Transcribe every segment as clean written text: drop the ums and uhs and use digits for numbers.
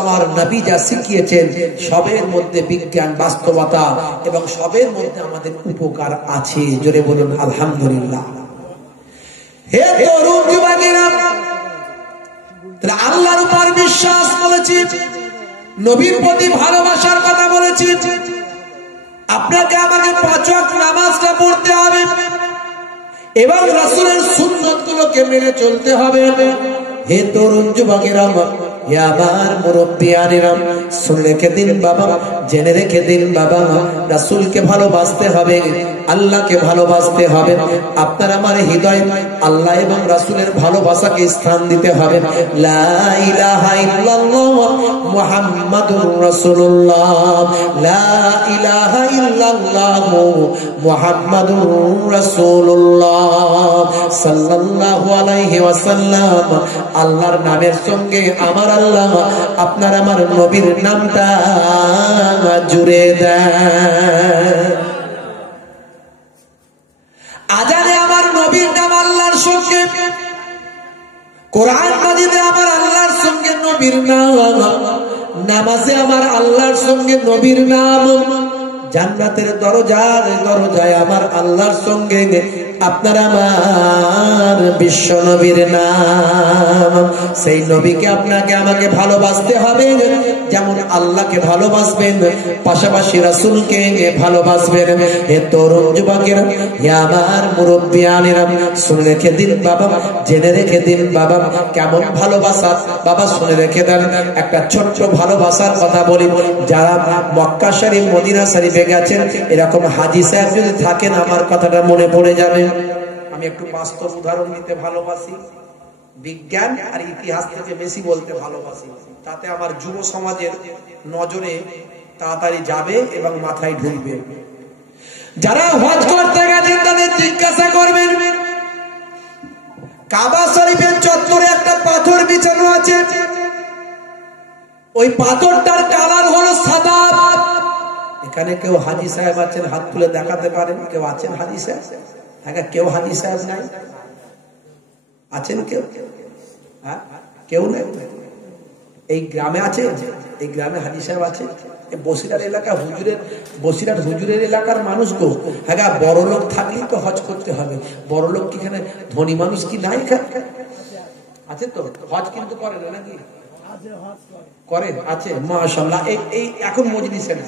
আমার নবী যা শিখিয়েছেন সবের মধ্যে বিজ্ঞান বাস্তবতা এবং সবের মধ্যে আমাদের উপকার আছে। জোরে বলুন আলহামদুলিল্লাহ। হে তরুণ যুবকেরা, তাহলে আল্লাহর উপর বিশ্বাস বলেছি, নবীর প্রতি ভালোবাসার কথা বলেছি, আপনাকে আমাকে 5 ওয়াক্ত নামাজটা পড়তে হবে এবং রাসূলের সুন্নাতগুলোকে মেনে চলতে হবে। হে তরুণ যুবকেরা, হে আমার মুরব্বিয়ানেরা, শুনে রেখে দিন বাবা, জেনে রেখে দিন বাবা, রাসূলকে ভালোবাসতে হবে, আল্লাহকে ভালোবাসতে হবে। আপনার আমার হৃদয় আল্লাহ এবং রাসূলের ভালোবাসাকে স্থান দিতে হবে। লা ইলাহা ইল্লাল্লাহ মুহাম্মাদুর রাসূলুল্লাহ, লা ইলাহা ইল্লাল্লাহ মুহাম্মাদুর রাসূলুল্লাহ সাল্লাল্লাহু আলাইহি ওয়াসাল্লাম। আল্লাহর নামের সঙ্গে আমার আল্লাহ আপনার আমার নবীর নামটা জুড়ে দেন। আজানে আমার নবীর নাম আল্লাহর সঙ্গে, কোরআন মাজিদে আমার আল্লাহর সঙ্গে নবীর নাম, নামাজে আমার আল্লাহর সঙ্গে নবীর নাম, জান্নাতের দরজায় আমার আল্লাহর সঙ্গে আপনার আমার বিশ্ব নবীর নাম। সেই নবীকে আপনাকে আমাকে ভালোবাসতে হবে, যেমন আল্লাহকে ভালোবাসবেন পাশাপাশি রাসূলকে ভালোবাসবেন। হে তরুণ যুবকেরা, হে আমার মুরব্বিয়ানেরা, শুনে রেখে দিন বাবা, জেনে রেখে দিন বাবা, কেমন ভালোবাসা বাবা শুনে রেখে দেন। একটা ছোট্ট ভালোবাসার কথা বলি, যারা মক্কা শরীফ মদিনা শরীফে গেছেন, এরকম হাজী সাহেব যদি থাকেন আমার কথাটা মনে পড়ে যাবে। আমি একটু বাস্তব উদাহরণ দিতে ভালোবাসি, বিজ্ঞান আর ইতিহাস থেকে বেশি বলতে ভালোবাসি, তাতে আমার যুব সমাজের নজরে তাড়াতাড়ি যাবে এবং মাথায় ঢুকবে। যারা হজ করতে গেছেন তাদের জিজ্ঞাসা করবেন, কাবা শরীফের চত্বরে একটা পাথর বিছানো আছে, ওই পাথরটার কালার হলো সাদা। এখানে কেউ হাজী সাহেব আছেন, হাত তুলে দেখাতে পারেন? কেউ আছেন হাজী সাহেব? হ্যাঁ, কেউ হাজী সাহেব নাই? আছেন কেউ? হ্যাঁ, কেউ নেই। এই গ্রামে আছে, এই গ্রামে হাজী সাহেব আছে। বসিরহাট এলাকা বসিরহাট হুজুরের এলাকার মানুষ গো। হ্যাঁ, বড় লোক থাকলেই তো হজ করতে হবে। বড় লোক কি এখানে ধনী মানুষ কি নাই? আছে তো, হজ কিন্তু করে না নাকি? করে, আছে মাশাআল্লাহ। এই এখন মজলিসে না,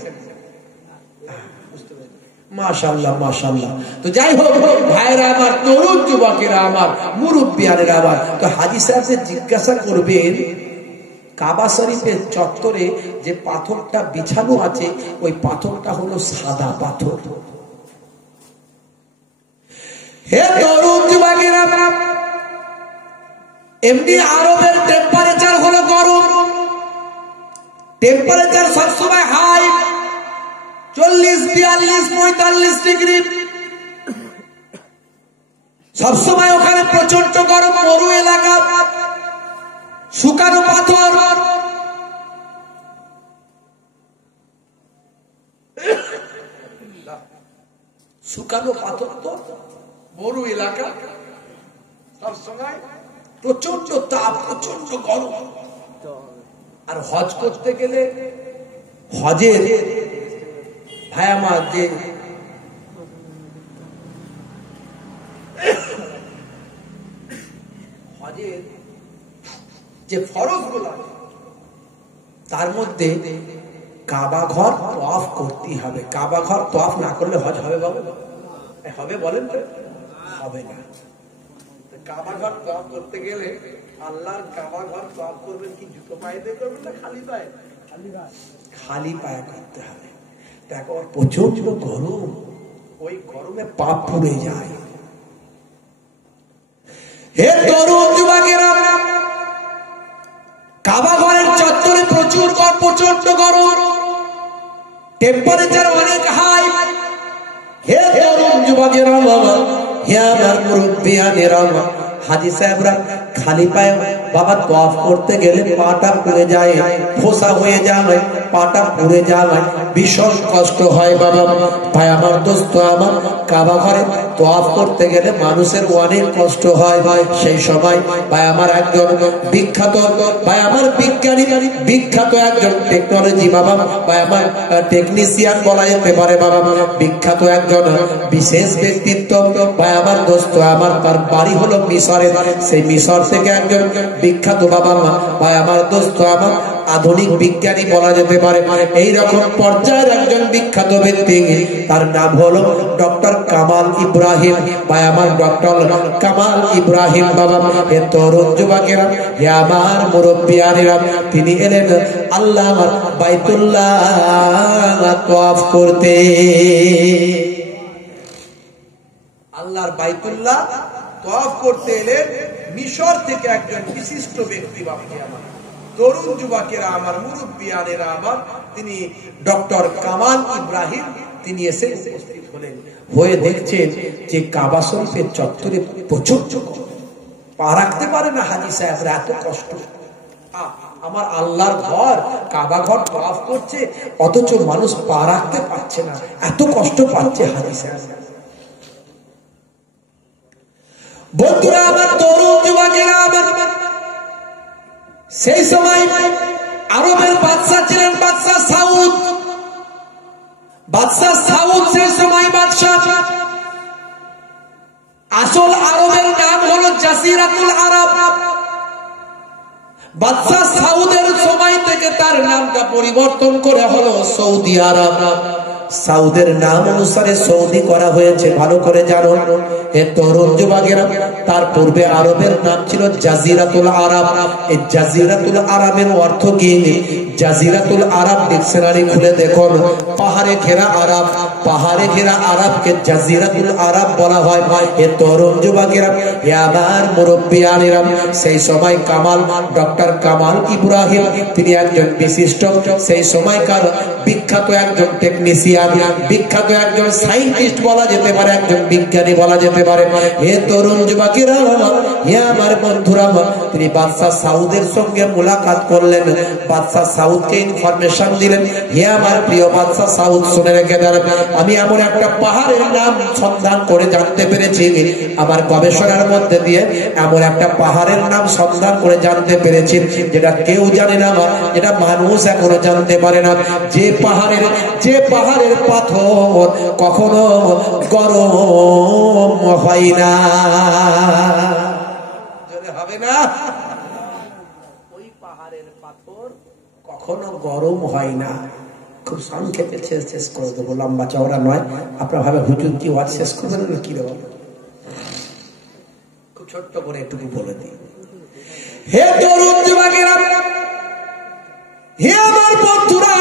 মাশাআল্লাহ মাশাআল্লাহ। তো যাই হোক ভাইরা আমার, তরুণ যুবকেরা আমার, মুরব্বিয়ানেরা আমার, তো হাজী সাহেবকে জিজ্ঞাসা করবেন, কাবা শরীফের চত্বরে যে পাথরটা বিছানো আছে ওই পাথরটা হলো সাদা পাথর। হে তরুণ যুবকেরা, এমনি আরবের টেম্পারেচার হলো গরম, টেম্পারেচার সবসময় হাই, 40, 42, 45 ডিগ্রি সবসময়। ওখানে প্রচন্ড গরম, মরু এলাকা, শুকানো পাথর। শুকানো পাথর তো মরু এলাকা, সবসময় প্রচন্ড তাপ, প্রচন্ড গরম। আর হজ করতে গেলে হজের ভাই আমার যে ফরজ গুলো তার মধ্যে কাবা ঘর তওয়াফ করতে হবে। কাবা ঘর তওয়াফ না করলে হজ হবে বাবু? হবে বলেন তো? হবে না। কাবা ঘর তওয়াফ করতে গেলে আল্লাহর কাবা ঘর তওয়াফ করবেন কি জুতো পায়ে দিয়ে করবেন না খালি পায়ে? খালি পায়ে করতে হবে। দেখো প্রচন্ড গরম, ওই গরমে পা পুড়ে যায়। হে তরুণ যুবকেরা, কাবা ঘরের চত্বরে প্রচন্ড গরম, টেম্পারেচার অনেক হাই। হে তরুণ যুবকেরা, হে আমার মুরব্বিয়ানেরা, হাজী সাহেবরা খালি পায়ে বাবা তওয়াফ করতে গেলে পাটা পুড়ে যায়, ফোসা হয়ে যায়, পাটা পুড়ে যায়। ভীষণ কষ্ট হয় বাবা। ভাই আমার দোস্ত আমার, কাবা ঘরে তওয়াফ করতে গেলে মানুষের অনেক কষ্ট হয়। সেই সময় ভাই আমার একজন বিখ্যাত, ভাই আমার বিজ্ঞানী, বিখ্যাত একজন টেকনোলজি বাবা, ভাই আমার টেকনিশিয়ান বলা যেতে পারে বাবা, বিখ্যাত একজন বিশেষ ব্যক্তিত্ব ভাই আমার দোস্ত আমার, তার বাড়ি হলো মিশরে। সেই মিশর থেকে একজন বিখ্যাত বাবা ভাই আমার দোস্ত আমার, আধুনিক বিজ্ঞানী বলা যেতে পারে, এইরকম পর্যায়ের একজন বিখ্যাত ব্যক্তি, তার নাম হলো ডক্টর কামাল ইব্রাহিম। ভাই আমার ডক্টর কামাল ইব্রাহিম বাবা, এ তরুণ যুবকেরা, হে আমার মুরব্বিয়ানেরা, তিনি এলেন আল্লাহ বাইতুল্লাহ তওয়াফ করতে। আল্লাহর বাইতুল্লাহ তওয়াফ করতে এলেন মিশর থেকে একজন বিশিষ্ট ব্যক্তি বাবা, আমার তরুণ যুবকেরা, আমার মুরব্বিয়ানেরা আমার, তিনি ডক্টর কামাল ইব্রাহিম, তিনি এসে উপস্থিত হলেন। হয়ে দেখছেন যে কাবা শরীফের চত্বরে প্রচুর পা রাখতে পারে না হাজী সাহেবরা, এত কষ্ট। আমার আল্লাহর ঘর, কাবা ঘর তওয়াফ করছে, অথচ মানুষ পা রাখতে পারছে না, এত কষ্ট পাচ্ছে হাজী সাহেব। বন্ধুরা আমার, তরুণ যুবকেরা আমার, সেই সময় আরবের বাদশাহ ছিলেন বাদশাহ সাউদ। বাদশাহ সাউদ সেই সময় বাদশাহ, আসল আরবের নাম হলো জাজিরাতুল আরব। বাদশাহ সাউদের সময় থেকে তার নামটা পরিবর্তন করে হলো সৌদি আরব। সাউদের নাম অনুসারে সৌদি করা হয়েছে, ভালো করে জানো এ তরুণ যুবকেরা। তার পূর্বে আরবের নাম ছিল জাজিরাতুল আরব। এই জাজিরাতুল আরবের অর্থ কি? জাজিরাতুল আরব ডিকশনারি খুলে দেখুন, পাহাড়ে ঘেরা আরব, পাহাড়ে ঘেরা আরবকে জাজিরাতুল আরব বলা হয়। এ তরুণ যুবকেরা, এ আমার মুরব্বিয়ানেরা, সেই সময় কামাল, ডক্টর কামাল ইব্রাহিম, তিনি একজন বিশিষ্ট, সেই সময়কার বিখ্যাত একজন টেকনিশিয়ান, বিখ্যাত একজন সাইন্টিস্ট বলা যেতে পারে, একজন বিজ্ঞানী বলা যেতে পারে। হে তরুণ যুবকেরা, হে আমার বন্ধুরা, তিনি বাদশাহ সাউদের সঙ্গে মুলাকাত করলেন, বাদশাহ সাউদকে ইনফরমেশন দিলেন, হে আমার প্রিয় বাদশাহ সাউদ, শুনে রেখে দেন, আমি এমন একটা পাহাড়ের নাম সন্ধান করে জানতে পেরেছি, আমার গবেষণার মধ্যে দিয়ে এমন একটা পাহাড়ের নাম সন্ধান করে জানতে পেরেছি যেটা কেউ জানে না, যেটা মানুষ এখনো জানতে পারে না। যে পাহাড়ের পাথর কখনো গরম হয় না, হবে না, ওই পাহাড়ের পাথর কখনো গরম হয় না। খুব সংক্ষেপে শেষ করে দেবো, লম্বা চওড়া নয়। আপনারা ভাবে হুজুর কি ওয়াজ শেষ করবেন না কি দেবো, খুব ছোট্ট করে একটুকু বলে দিই। হে তরুণ যুবকেরা, হে আমার বন্ধুরা,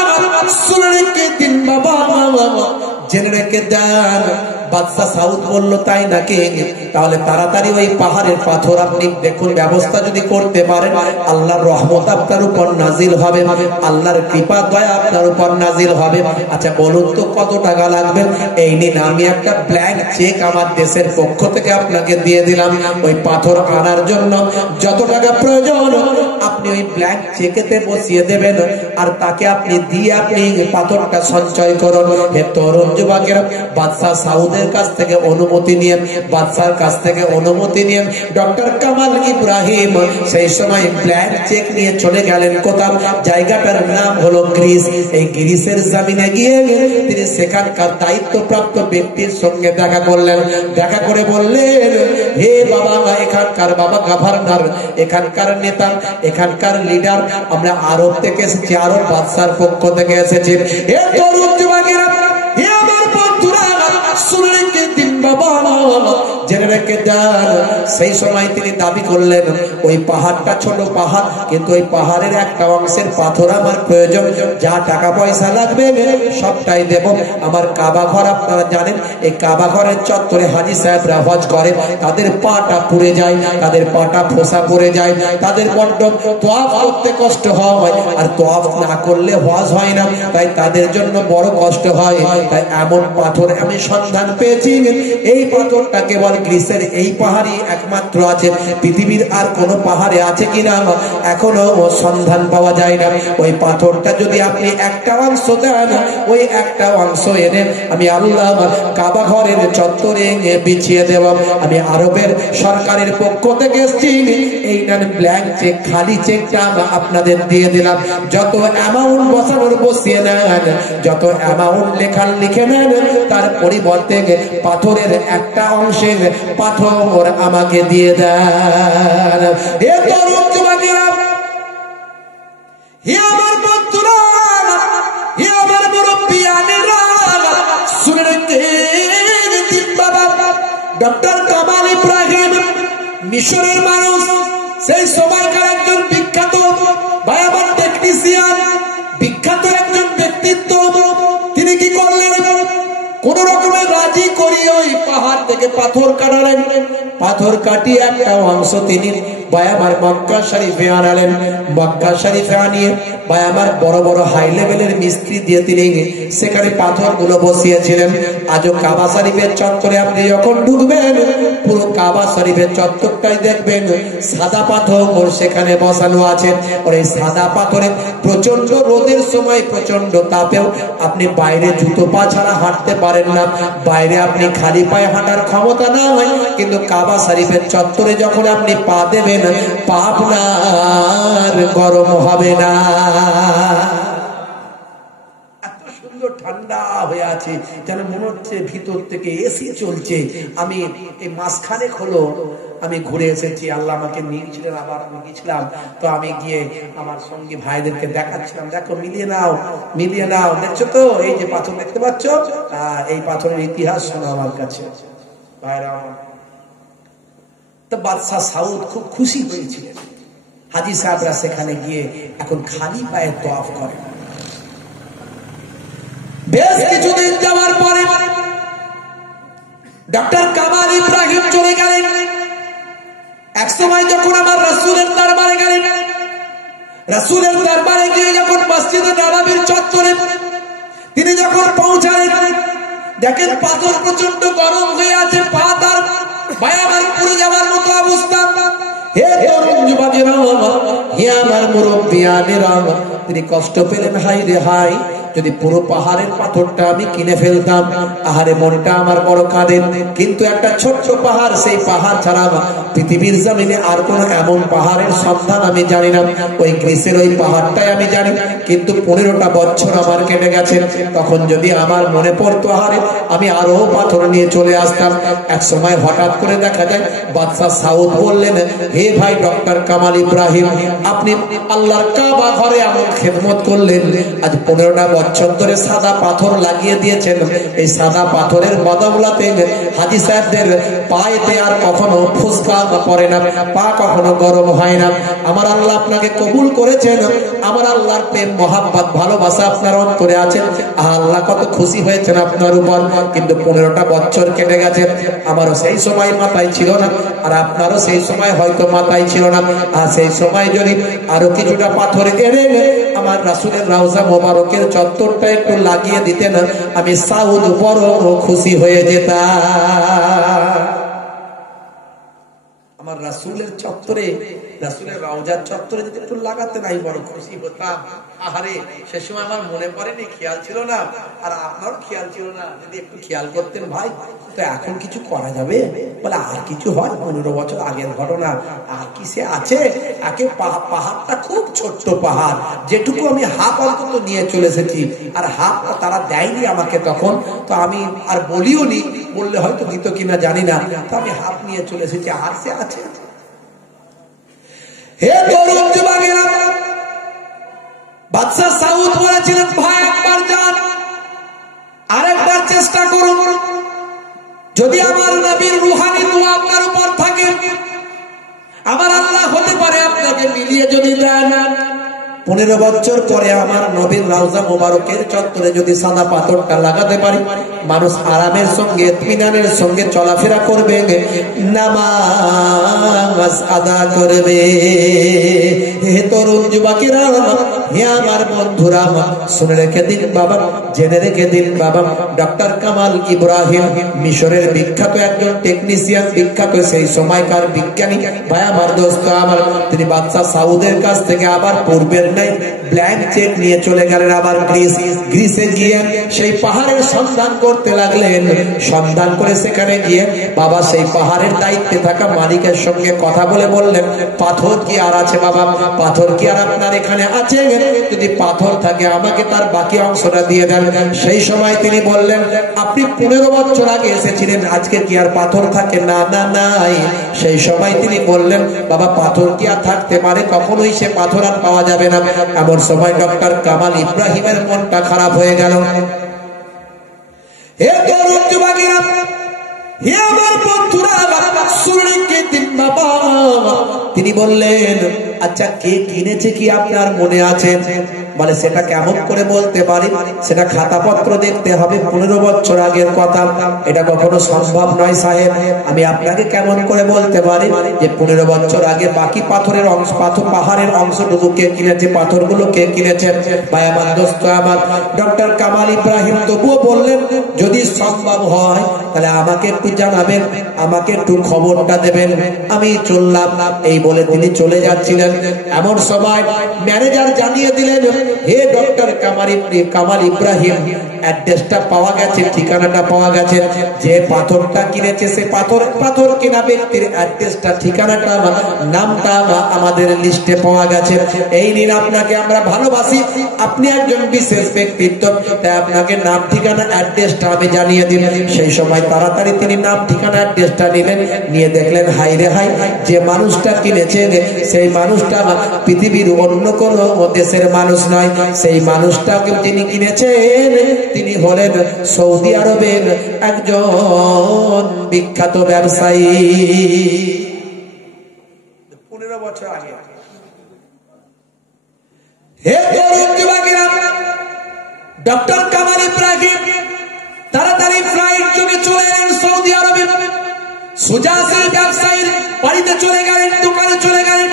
শুনে রেখে দিন বাবা, জেনে রেখে দেন। বাদশাহ সাউদ বলল তাই নাকি, তাহলে তাড়াতাড়ি ওই পাহাড়ের পাথর আপনি দেখুন, ব্যবস্থা যদি করতে পারেন, আল্লাহর রহমত আপনার উপর নাজিল হবে, আল্লাহর কৃপা দয়া আপনার উপর নাজিল হবে। আচ্ছা বলুন তো কত টাকা লাগবে? এই নিন, আমি একটা ব্ল্যাঙ্ক চেক আমার দেশের পক্ষ থেকে আপনাকে দিয়ে দিলাম, ওই পাথর আনার জন্য যত টাকা প্রয়োজন আপনি ওই ব্ল্যাঙ্ক চেকেতে বসিয়ে দেবেন, আর তাকে আপনি দিয়ে আপনি পাথরটা সঞ্চয় করুন। হে তরুণ যুবকেরা, বাদশাহ সাউদের কাছ থেকে অনুমতি নিয়ে, বাদশার কাছ থেকে অনুমতি নিয়ে ডক্টর কামাল ইব্রাহিম সেই সময় ব্ল্যাঙ্ক চেক নিয়ে চলে গেলেন কোথাও, জায়গাটার নাম হলো গ্রিস। এই গ্রিসের জমিনে গিয়ে তিনি সেখানকার দায়িত্বপ্রাপ্ত ব্যক্তির সঙ্গে দেখা করলেন, দেখা করে বললেন, হে বাবা, এখানকার বাবা গভর্নর, এখানকার নেতা, এখানকার লিডার, আমরা আরব থেকে এসেছি, আরব বাদশার পক্ষ থেকে এসেছি। হে তরুণ যুবকেরা, হে আমার বন্ধুরা, শুনে রেখে দিন বাবা, জেনে রেখে দেন। সেই সময় তিনি দাবি করলেন, ওই পাহাড়টা ছোট পাহাড়, কিন্তু ওই পাহাড়ের একটা অংশের পাথর আমার প্রয়োজন, যা টাকা পয়সা লাগবে সবটাই দেব। আমার কাবা ঘর আপনারা জানেন, এই কাবা ঘরের চত্বরে হাজী সাহেবরা হজ করে, তাদের পাটা পুড়ে যায়, তাদের পাটা ফোসা পড়ে যায়, তাদের বড্ড তোয়াফ করতে কষ্ট হয়, আর তোয়াফ না করলে হজ হয় না, তাই তাদের জন্য বড় কষ্ট হয়। তাই এমন পাথর আমি সন্ধান পেয়েছি, এই পাথরটা কেবল গ্রিস গ্রিসের এই পাহাড়ই একমাত্র আছে, পৃথিবীর আর কোন পাহাড়ে আছে কিনা এখনো সন্ধান পাওয়া যায় না। ওই পাথরটা যদি আপনি একটা অংশ দেন, ওই একটা অংশ এনে আমি আল্লাহ কাবা ঘরের চত্বরে বিছিয়ে দেব। আমি আরবের সরকারের পক্ষ থেকে এসেছি, এই নেন ব্ল্যাঙ্ক চেক, খালি চেকটা আপনাদের দিয়ে দিলাম। যত অ্যামাউন্ট বসানোর বসিয়ে নেন, যত অ্যামাউন্ট লেখার লিখে নেন, তার পরিবর্তে পাথরের একটা অংশের পাথর আমাকে দিয়ে দেন। এ তরুণ যুবকেরা, হে আমার বন্ধুরা, হে আমার মুরব্বিয়ানেরা, শুনে রাখেন বাবা, ডক্টর কামাল ইব্রাহিম মিশরের মানুষ, সেই সময়কার একজন বিখ্যাত ভাই আমার টেকনিশিয়ান, বিখ্যাত একজন ব্যক্তিত্ব। তিনি কি করলেন? কোন রকমের রাজি করিয়ে ওই পাহাড় থেকে পাথর কাটালেন। পাথর কাটিয়ে একটা অংশ তিনি ভাই আমার মক্কা শরীফে আনালেন। মক্কা শরীফে আনিয়ে ভাই আমার বড় বড় হাই লেভেলের মিস্ত্রি দিয়ে তিনি সেখানে পাথরগুলো বসিয়েছিলেন। আজও কাবা শরীফের চত্বরে আপনি যখন ঢুকবেন, পুরো কাবা শরীফের চত্বরটাই দেখবেন সাদা পাথর সেখানে বসানো আছে। আর এই সাদা পাথরে প্রচন্ড রোদের সময়, প্রচন্ড তাপেও আপনি বাইরে জুতো পা ছাড়া হাঁটতে পারেন না। বাইরে আপনি খালি পায়ে হাঁটার ক্ষমতা না হয়, কিন্তু কাবা শরীফের চত্বরে যখন আপনি পা দেবেন, পা আপনার গরম হবে না। এত সুন্দর ঠান্ডা হয়ে আছে, যেন মনে হচ্ছে ভিতর থেকে এসি চলছে। আমি এই মাঝখানে হলো আমি ঘুরে এসেছি, আল্লাহ আমাকে নিয়েছিলেন, আবার আমি গেছিলাম। তো আমি গিয়ে আমার সঙ্গী ভাইদেরকে দেখাচ্ছিলাম, দেখো মিলিয়ে নাও, মিলিয়ে নাও। দেখছো তো এই যে পাথর দেখতে পাচ্ছ, এই পাথরের ইতিহাস শোনো আমার কাছে ভাইরা। তো বাদশাহ সাউদ খুব খুশি হয়েছিলেন। হাজী সাহেবরা সেখানে গিয়ে এখন খালি পায়ে তওয়াফ করে। বেশ কিছুদিন যাওয়ার পরে ডক্টর কামাল ইব্রাহিম চলে গেলেন। এক সময় যখন আমার রাসূলের দরবারে গেলেন, রাসূলের দরবারে গিয়ে যখন মসজিদে নববীর চত্বরে তিনি যখন পৌঁছালেন, দেখেন পাথর প্রচন্ড গরম হয়ে আছে, পা তার ভাই আমার পুরো যাওয়ার মতো অবস্থা। হে তরুণ যুবকেরা, হে আমার মুরব্বিয়ানেরা, তিনি কষ্ট পেলেন, হাই রে হাই, যদি পুরো পাহাড়ের পাথরটা আমি কিনে ফেলতাম। আহারে মনটা আমার বড় কাঁদে। কিন্তু একটা ছোট্ট পাহাড়, সেই পাহাড় ছাড়া পৃথিবীর জমিনে আর কোন এমন পাহাড়ের সন্ধান আমি জানি না। ওই গ্রিসের ওই পাহাড়টাই আমি জানি। কিন্তু 15টা বছর আমার কেটে গেছে। তখন যদি আমার মনে পড়তো, আহারে আমি আরো পাথর নিয়ে চলে আসতাম। এক সময় হঠাৎ করে দেখা যায় বাদশাহ সাউদ বললেন, হে ভাই ডক্টর কামাল ইব্রাহিম, আপনি আল্লাহর কাবা ঘরে এমন খেদমত করলেন, আজ 15টা বছর ধরে সাদা পাথর লাগিয়ে দিয়েছেন। এই সাদা পাথরের বদৌলতে হাজী সাহেবদের পায়েতে আর কখনো ফুসকা পড়ে না, পা কখনো গরম হয় না। আমার আল্লাহ আপনাকে কবুল করেছেন। আমার আল্লাহর প্রেম, মহাব্বত, ভালোবাসা আপনার অন্তরে আছে। আল্লাহ কত খুশি হয়েছেন আপনার উপর। কিন্তু 15টা বছর কেটে গেছে, আমারও সেই সময় মাথায় ছিল না, আর আপনারও সেই সময় হয়তো মাথায় ছিল না। আর সেই সময় যদি আরো কিছুটা পাথর এনে আমার রাসূলের রওজা মোবারকের চত্বরটা একটু লাগিয়ে দিতেন, আমি সাউদ বড় খুশি হয়ে যেতাম। আমার রাসূলের চত্বরে, রাসূলের রওজার চত্বরে যদি একটু লাগাতেন, আমি বড় খুশি হতাম। আহারে সে সময় আমার মনে পড়েনি, খেয়াল ছিল না, আর আপনারও খেয়াল ছিল না। যদি একটু খেয়াল করতেন ভাই, তো এখন কিছু করা যাবে? বলে আর কিছু হয়? 15 বছর আগের ঘটনা, আর কি সে আছে? একে পাহাড়টা খুব ছোট্ট পাহাড়, যেটুকু আমি হাফ অন্তত নিয়ে চলে এসেছি, আর হাফটা তারা দেয়নি আমাকে তখন। তো আমি আর বলিও নি, বললে হয়তো দিত কিনা জানি না। তো আমি হাফ নিয়ে চলে এসেছি, আর সে আছে। হে তরুণ যুবকেরা, বাদশাহ সাউদ বলেছিলেন, ভাই একবার যান, আরেকবার চেষ্টা করুন। যদি আমার নবীর রূহানি দোয়া আপনার উপর থাকে, আমার আল্লাহ হতে পারে আপনাকে মিলিয়ে যদি দেন। 15 বছর পরে আমার নবীর রওজা মোবারকের চত্বরে যদি সাদা পাথরটা লাগাতে পারি, মানুষ আরামের সঙ্গে ইত্মিনানের সঙ্গে চলাফেরা করবে, নামাজ আদা করবে। হে তরুণ যুবকেরা, হে আমার বন্ধুরা, শুনে রেখে দিন বাবা, জেনে রেখে দিন বাবা, ডক্টর কামাল ইব্রাহিম মিশরের বিখ্যাত একজন টেকনিশিয়ান, বিখ্যাত সেই সময়কার বিজ্ঞানী ভাই আমার দোস্ত আমার, তিনি বাদশা সাউদের কাছ থেকে আবার পূর্বের নাই ব্ল্যাঙ্ক চেক নিয়ে চলে গেলেন আবার গ্রিসে গিয়ে সেই পাহাড়ের সন্ধান করতে লাগলেন। সন্ধান করে সেখানে গিয়ে বাবা সেই পাহাড়ের দায়িত্বে থাকা মালিকের সঙ্গে কথা বলে বললেন, পাথর কি আর আছে বাবা, পাথর কি আর আপনার এখানে আছে? যদি পাথর থাকে আমাকে তার বাকি অংশটা দিয়ে দেন। সেই সময় তিনি বললেন, আপনি 15 বছর আগে এসেছিলেন, আজকে কি আর পাথর থাকে? না না নাই। সেই সময় তিনি বললেন, বাবা পাথর কি আর থাকতে পারে? কখনোই সে পাথর আর পাওয়া যাবে না। এমন সময় ডক্টর কামাল ইব্রাহিমের মনটা খারাপ হয়ে গেল। হে তরুণ যুবকেরা, হে আমার বন্ধুরা, বাবা তিনি বললেন, আচ্ছা কে কিনেছে কি আপনার মনে আছে? বলে সেটা কেমন করে বলতে পারি, সেটা খাতাপত্র দেখতে হবে, 15 বছর আগের কথা, এটা কখনো সম্ভব নয় সাহেব। আমি আপনাকে কেমন করে বলতে পারি যে 15 বছর আগে বাকি পাথরের অংশ, পাহাড়ের অংশটুকু কে কিনেছে, পাথরগুলো কে কিনেছে? ভাই আমার দোস্ত আমার, ডক্টর কামাল ইব্রাহিম তবুও বললেন, যদি সম্ভব হয় তাহলে আমাকে একটু জানাবেন, আমাকে একটু খবরটা দেবেন, আমি চললাম। এই বলে তিনি চলে যাচ্ছিলেন। এমন সময় ম্যানেজার জানিয়ে দিলেন, হে ডক্টর কামাল ইব্রাহিম, অ্যাড্রেসটা পাওয়া গেছে, ঠিকানাটা পাওয়া গেছে, যে পাথরটা কিনেছে সে পাথর কেনা ব্যক্তির অ্যাড্রেসটা, ঠিকানাটা, নামটা আমাদের লিস্টে পাওয়া গেছে। এই নিন, আপনাকে আমরা ভালোবাসি, আপনি একজন বিশেষ ব্যক্তিত্ব, তাই আপনাকে নাম ঠিকানা অ্যাড্রেসটা আমি জানিয়ে দিলেন। সেই সময় তাড়াতাড়ি তিনি নাম ঠিকানা অ্যাড্রেসটা নিলেন, নিয়ে দেখলেন হাই রে হাই, যে মানুষটা কিনেছে সেই মানুষটা পৃথিবীর অন্য কোন দেশের মানুষ নয়, সেই মানুষটাকে যিনি কিনেছেন তিনি হলেন সৌদি আরবের একজন বিখ্যাত ব্যবসায়ী। 15 বছর আগে। হে তরুণ যুবকেরা, ডক্টর কামাল ইব্রাহিম তাড়াতাড়ি ফ্লাইট যোগে চলে এলেন সৌদি আরবে। সোজা সেই ব্যবসায়ীর বাড়িতে চলে গেলেন, দোকানে চলে গেলেন,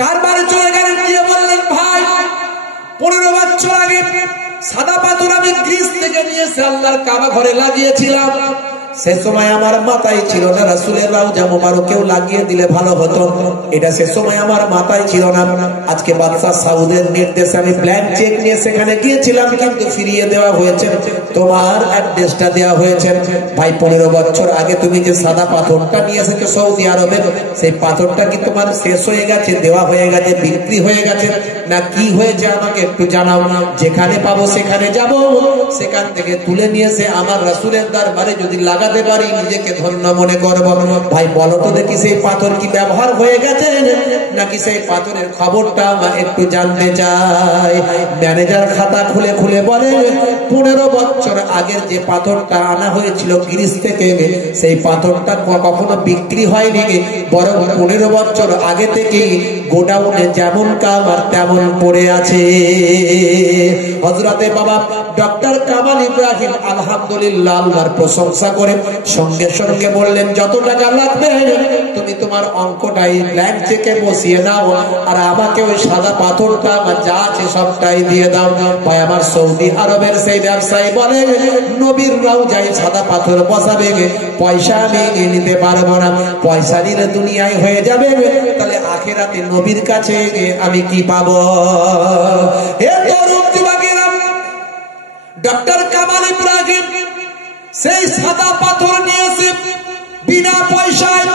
কারবারে চলে গেলেন, গিয়ে বললেন, ভাই 15 বছর আগে সাদা পাথর আমি গ্রিস থেকে নিয়ে এসে আল্লাহর কাবা ঘরে লাগিয়েছিলাম, সে সময় আমার মাথায় ছিল না, রাসূলের রওজা মোবারকেও লাগিয়ে দিলে ভালো হতো, এটা সে সময় আমার মাথায় ছিল না। আজকে বাদশা সাউদের নির্দেশে আমি ব্ল্যাঙ্ক চেক নিয়ে সেখানে গিয়েছিলাম, কিন্তু ফিরিয়ে দেওয়া হয়েছে, তোমার অ্যাড্রেসটা দেওয়া হয়েছে। ভাই 15 বছর আগে তুমি যে সাদা পাথরটা নিয়ে এসেছো সৌদি আরবে, সেই পাথরটা কি তোমার শেষ হয়ে গেছে, দেওয়া হয়ে গেছে, বিক্রি হয়ে গেছে, না কি হয়েছে আমাকে একটু জানাও। যেখানে পাবো সেখানে যাব, সেখান থেকে তুলে নিয়ে এসে আমার রাসূলের দরবারে যদি লাগাতে পারি নিজেকে ধন্য মনে করব। ভাই বলো তো দেখি, সেই পাথর কি ব্যবহার হয়ে গেছে নাকি সেই পাথরের খবরটা একটু জানতে চাই। ম্যানেজার খাতা খুলে খুলে বলে, 15 বছর আগের যে পাথরটা আনা হয়েছিল গ্রিস থেকে, সেই পাথরটা কখনো বিক্রি হয়নি, বরং 15 বছর আগে থেকে গোডাউনে যেমন কাম আর তেমন পড়ে আছে। হযরতে বাবা ডক্টর কামাল ইব্রাহিম আলহামদুলিল্লাহ আল্লাহর প্রশংসা করে সঙ্গে সঙ্গে বললেন, যত টাকা লাগবে তুমি তোমার অঙ্কটাই ব্ল্যাঙ্ক চেকে বসিয়ে নাও, আর আমাকে ওই সাদা পাথরটা যা আছে সবটাই দিয়ে দাও। ভাই আমার সৌদি আরবের সেই ব্যবসায়ী বলে, নবীর রওজায় সাদা পাথর বসাবে, পয়সা আমি নিতে পারবো না, পয়সা নিলে দুনিয়ায় হয়ে যাবে, তাহলে আখিরাতে নবীর কাছে আমি কি পাবো? হে তরুণ যুবকেরা, ডক্টর কামাল ইব্রাহিম সেই সাদা পাথর নিয়েছে বিনা পয়সায়,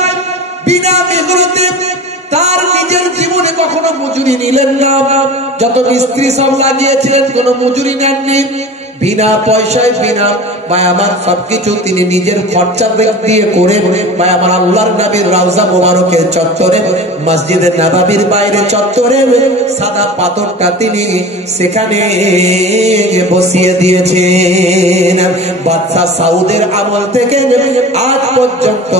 বিনা মেহনতে, তার নিজের জীবনে কখনো মজুরি নিলেন না, যত মিস্ত্রি সব লাগিয়েছিলেন কোনো মজুরি নেননি, বিনা পয়সায় বিনা ভাই আমার সবকিছু তিনি নিজের খরচা দিয়ে করে ভাই আমার আল্লাহর নবীর রওজা মোবারকের চত্বরে মসজিদে নববীর বাইরে চত্বরে সাদা পাথরটা তিনি সেখানে বসিয়ে দিয়েছেন। বাদশা সাউদের আমল থেকে আজ পর্যন্ত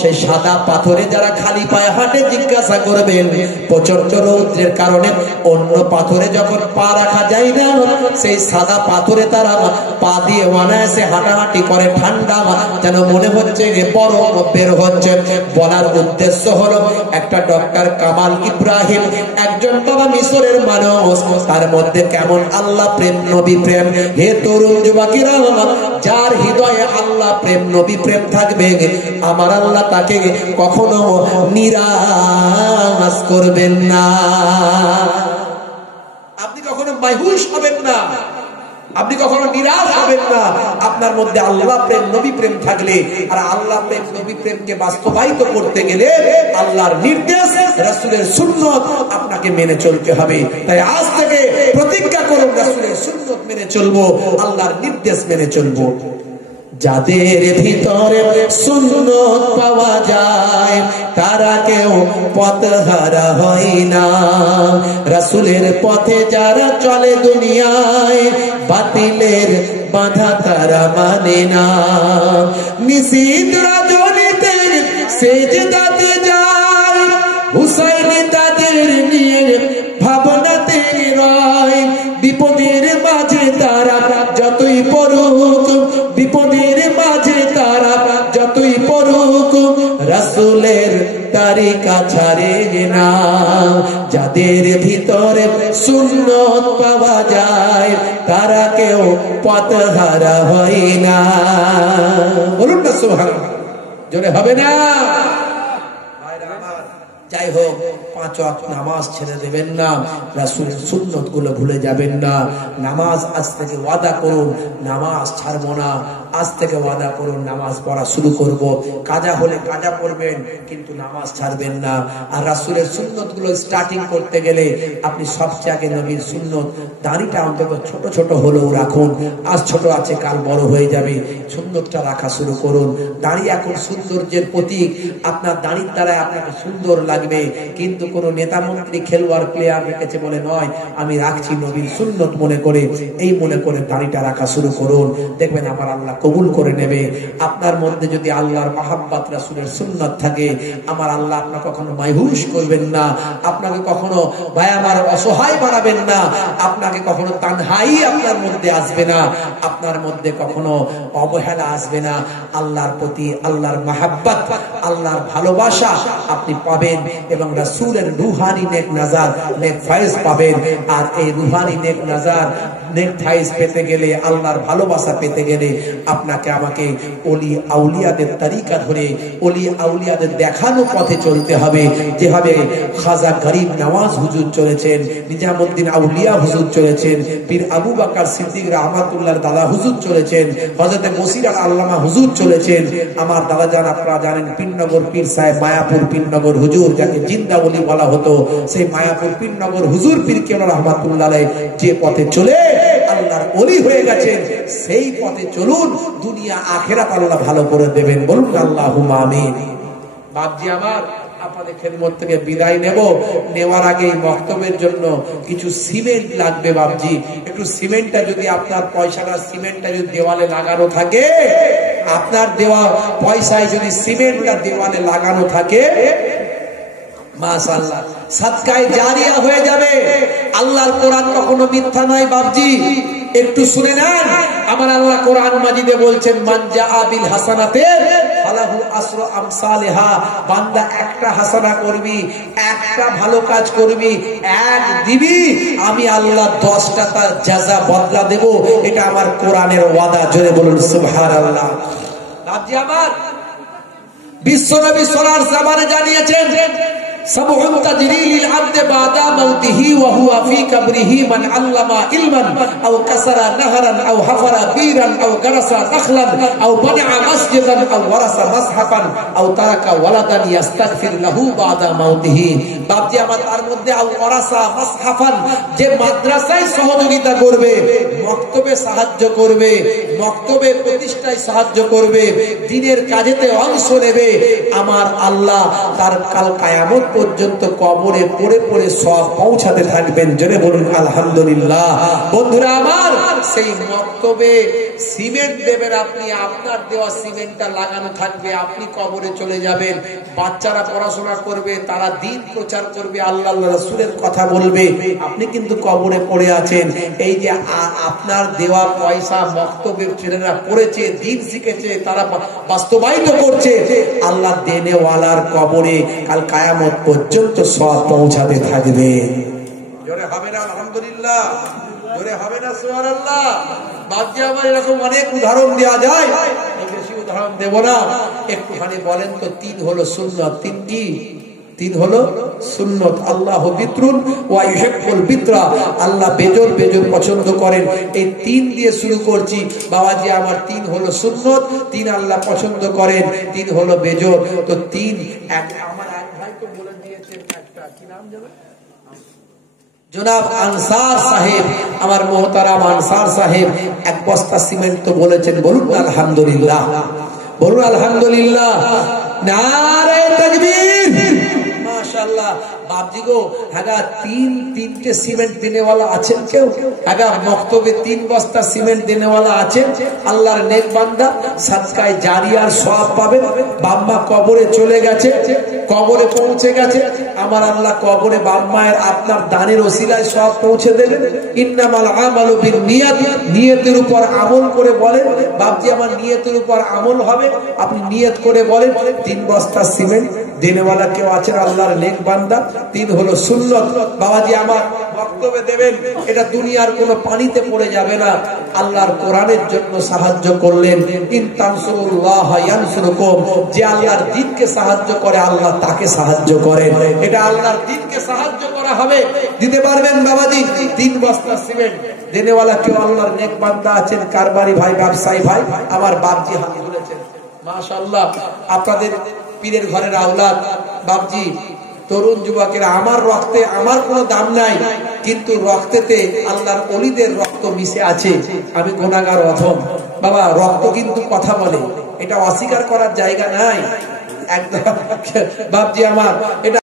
সেই সাদা পাথরে যারা খালি পায়ে হাঁটে জিজ্ঞাসা করবেন, প্রচন্ড রৌদ্রের কারণে অন্য পাথরে যখন পা রাখা যায় না, সেই সাদা পাথরে তারা পা দিয়ে অনায়াসে হাঁটাহাঁটি করে, ঠান্ডা যেন মনে হচ্ছে বরফ বের হচ্ছে। বলার উদ্দেশ্য হলো একটা ডক্টর কামাল ইব্রাহিম একজন বাবা মিশরের মানুষ, তার মধ্যে কেমন আল্লাহ প্রেম নবী প্রেম। হে তরুণ যুবকেরা, যার হৃদয়ে আল্লাহ প্রেম নবী প্রেম থাকবে আমার আল্লাহ তাকে কখনো নিরাশ করবেন না। আপনি কখনো মায়ুস হবেন না, আপনি কখনো নিরাশ হবেন না। আপনার মধ্যে আল্লাহ প্রেম নবী প্রেম থাকলে, আর আল্লাহ প্রেম নবী প্রেমকে বাস্তবায়িত করতে গেলে আল্লাহর নির্দেশ রাসূলের সুন্নাত আপনাকে মেনে চলতে হবে। তাই আজ থেকে প্রতিজ্ঞা করুন রাসূলের সুন্নাত মেনে চলবো, আল্লাহর নির্দেশ মেনে চলবো। যাদের ভিতরে সুন্নাত পাওয়া যায় তারা কেউ পথহারা হয় না। রাসূলের পথে যারা চলে দুনিয়ায় বাতিলের বাধা তারা মানে না। নিশীথ রজনীতে সেজদাতে যায়, হুসাইন তাদের নিয়ে ভাবনাতে রয়। বিপদের মাঝে তারা যতই পড়ুক, বিপদের মাঝে তারা যতই পড়ুক, রাসূলের তারিকা ছাড়ে না। যাদের ভিতরে সুন্নাত পাওয়া যায় তারা কেউ পথহারা হয় না। বলুন না সুবহানাল্লাহ, জোরে হবে না? যাই হোক, 5 ওয়াক্ত নামাজ ছেড়ে দেবেন না, রাসূলের সুন্নাত গুলো ভুলে যাবেন না। নামাজ আজ থেকে ওয়াদা করুন নামাজ ছাড়বো না, আজ থেকে ওয়াদা করুন নামাজ পড়া শুরু করব। কাজা হলে কাজা পড়বেন কিন্তু নামাজ ছাড়বেন না। আর রাসূলের সুন্নাত গুলো স্টার্টিং করতে গেলে আপনি সবচেয়ে আগে নবীর সুন্নাত, দাড়িটা অন্তত ছোট ছোট হলেও রাখুন। আজ ছোট আছে কাল বড় হয়ে যাবে, সুন্নাতটা রাখা শুরু করুন। দাড়ি এখন সৌন্দর্যের প্রতীক, আপনার দাড়ির দ্বারা আপনাকে সুন্দর লাগবে, কিন্তু কোন নেতা মন্ত্রী খেলোয়াড় প্লেয়ার রেখেছে বলে নয়, আমি রাখছি নবীর সুন্নাত মনে করে, এই মনে করে দাড়িটা রাখা শুরু করুন। দেখবেন আমার আল্লাহ কবুল করে নেবে। আপনার মধ্যে যদি আল্লাহর মাহাব্বত রাসূলের সুন্নাত থাকে, আমার আল্লাহ আপনাকে কখনো মায়ুস করবেন না, আপনাকে কখনো ভাই আমার অসহায় বানাবেন না, আপনাকে কখনো তানহাই আপনার মধ্যে আসবে না, আপনার মধ্যে কখনো অবহেলা আসবে না। আল্লাহর প্রতি আল্লাহর মাহাব্বত, আল্লাহর ভালোবাসা আপনি পাবেন এবং রাসূলের রূহানি নেক নাজার নেক ফায়েজ পাবেন। আর এই রূহানি নেক নাজার নেক ফায়েজ পেতে গেলে, আল্লাহর ভালোবাসা পেতে গেলে আপনাকে আমাকে ওলি আউলিয়াদের তরিকা ধরে, ওলি আউলিয়াদের দেখানো পথে চলতে হবে। যেভাবে খাজা গরিব নওয়াজ হুজুর চলেছেন, নিজামউদ্দিন আউলিয়া হুজুর চলেছেন, পীর আবু বকর সিদ্দিক রাহমাতুল্লাহর দাদা হুজুর চলেছেন, হযরত মসির আল আল্লামা হুজুর চলেছেন। আমার দাদা জান আপনারা জানেন পীরনগর পীর সাহেব মায়াপুর পীরনগর হুজুর, যাকে জিন্দা ওলি বলা হতো, সেই মায়াপুর পীরনগর হুজুর পীর কেবলা রাহমাতুল্লাহ আলাইহি যে পথে চলে আল্লাহর ওলি হয়ে গেছেন, সেই পথে চলুন, দুনিয়া আখিরাত আল্লাহ ভালো করে দেবেন। বলুন আল্লাহুম্মা আমিন। বাপজি আমার, আপনাদের খেদমত থেকে বিদায় নেব। নেওয়ার আগে বক্তব্যের জন্য কিছু সিমেন্ট লাগবে বাপজি। একটু সিমেন্টটা যদি আপনার পয়সাটা, সিমেন্টটা যদি দেওয়ালে লাগানো থাকে, আপনার দেওয়া পয়সায় যদি সিমেন্টটা দেওয়ালে লাগানো থাকে, মাশাআল্লাহ সাদকায়ে জারিয়া হয়ে যাবে। আল্লাহর কোরআন কখনো মিথ্যা নয় বাপজি, একটু শুনে নেন। আমার আল্লাহ কোরআন মাজিদে বলছেন, মান জাআ বিল হাসানাতে ফালাহু আসরু আমসালিহা। বান্দা একটা হাসানা করবি, একটা ভালো কাজ করবি, এক দিবি, আমি আল্লাহ 10টা তার জাযা বদলা দেব। এটা আমার কোরআনের ওয়াদা। জোরে বলুন সুবহানাল্লাহ। বাপজি আমার, বিশ্বনবী সোনার জামানে জানিয়েছেন সাবউন তাজরি লিল আবদি বাদা মাউতিহি ওয়া হুয়া ফি কবরিহি মান আল্লামা ইলমান আও কাসারা নাহরান আও হাফারা বীরান আও গারাসা নাখলান আও বানাআ মসজিদান আও ওয়ারাসা মাসহাফান আও তারাকা ওয়ালাদান ইস্তাগফির লাহু বাদা মাউতিহি। বাপজি আমার তার মধ্যে আও ওয়ারাসা মাসহাফান, যে মাদ্রাসায় সহযোগিতা করবে, মক্তবে সাহায্য করবে, মক্তবে প্রতিষ্ঠায় সাহায্য করবে, দ্বীনের কাজেতে অংশ নেবে, আমার আল্লাহ তার কাল কিয়ামত পর্যন্ত কবরে পড়ে পড়ে সওয়াব পৌঁছাতে থাকবেন। জোরে বলুন আলহামদুলিল্লাহ। বন্ধুরা আমার, সেই মক্তবে সিমেন্ট দেবেন আপনি, আপনার দেওয়া সিমেন্টটা লাগানো থাকবে, আপনি কবরে চলে যাবেন, বাচ্চারা পড়াশোনা করবে, তারা দ্বীন প্রচার করবে, আল্লাহ রাসূলের কথা বলবে, আপনি কিন্তু কবরে পড়ে আছেন। এই যে আপনার দেওয়া পয়সা মক্তবের ছেলেরা পড়েছে, দ্বীন শিখেছে, তারা বাস্তবায়িত করছে, আল্লাহ দেনেওয়ালার কবরে কাল কিয়ামত পর্যন্ত সওয়াব পৌঁছাতে থাকবে। জোরে হবে না আলহামদুলিল্লাহ, জোরে হবে না সুবহানাল্লাহ। বাদে আমার এরকম অনেক উদাহরণ দেওয়া যায়, বেশি উদাহরণ দেব না, একটুখানি বলেন তো। তিন হলো সুন্নাত। তিনটি তিন হলো সুন্নত। আল্লাহ বিত্রুন ওয়া ইউহিব্বুল বিত্রা, আল্লাহ বেজোর বেজোর পছন্দ করেন। এই তিন দিয়ে শুরু করছি বাবাজি আমার। তিন হলো সুন্নত, তিন আল্লাহ পছন্দ করেন, তিন হলো বেজোর। তো তিন আমার এক ভাই তো বলে দিয়েছেন, একটা কি নাম যাবে, জনাব আনসার সাহেব, আমার মোহতারাম আনসার সাহেব, এক বস্তা সিমেন্ট তো বলেছেন। বলুন আলহামদুলিল্লাহ, বলুন আলহামদুলিল্লাহ, নারে তাকবীর, মাশাআল্লাহ। বাপজি গো, হাগা তিনটে সিমেন্ট দেনেওয়ালা আছেন কেউ? হাগা মক্তবে 3 বস্তা সিমেন্ট দেনেওয়ালা আছেন? আল্লাহর নেক বান্দা, সাদকায়ে জারিয়ার সওয়াব পাবেন। বাম্মা কবরে চলে গেছে, কবরে পৌঁছে গেছে, আমার আল্লাহ কবরে বাম্মায়ের আপনার দানের ওসিলায় সওয়াব পৌঁছে দেবেন। ইন্নামাল আমালু বিন্নিয়াত, নিয়তের উপর আমল করে বলেন। বাপজি আমার নিয়তের উপর আমল হবে, আপনি নিয়ত করে বলেন 3 বস্তা সিমেন্ট দেনেওয়ালা কেউ আছেন আল্লাহর নেক বান্দা। 3 হলো সুন্নত। বাবাজি আমার বক্তব্যে দেবেন, এটা দুনিয়ার কোনো পানিতে পড়ে যাবে না। আল্লাহর কোরআনের জন্য সাহায্য করলেন। ইন তানসুরুল্লাহ ইয়ানসুরকুম, যে আল্লাহর দ্বীনকে সাহায্য করে আল্লাহ তাকে সাহায্য করেন। এটা আল্লাহর দ্বীনকে সাহায্য করা হবে। দিতে পারবেন বাবাজি 3 বস্তা সিমেন্ট দেনেওয়ালা কেউ আল্লাহর নেক বান্দা আছেন? কারবারি ভাই, ব্যবসায়ী ভাই, আমার বাপজি হাত তুলেছেন, মাশাআল্লাহ। আপনাদের পীরের ঘরের আওলাদ বাপজি, তরুণ যুবকেরা, আমার রক্তে আমার কোনো দাম নাই, কিন্তু রক্তেতে আল্লাহর ওলিদের রক্ত মিশে আছে। আমি গুনাহগার অধম বাবা, রক্ত কিন্তু কথা বলে, এটা অস্বীকার করার জায়গা নাই একদম বাপজি আমার। এটা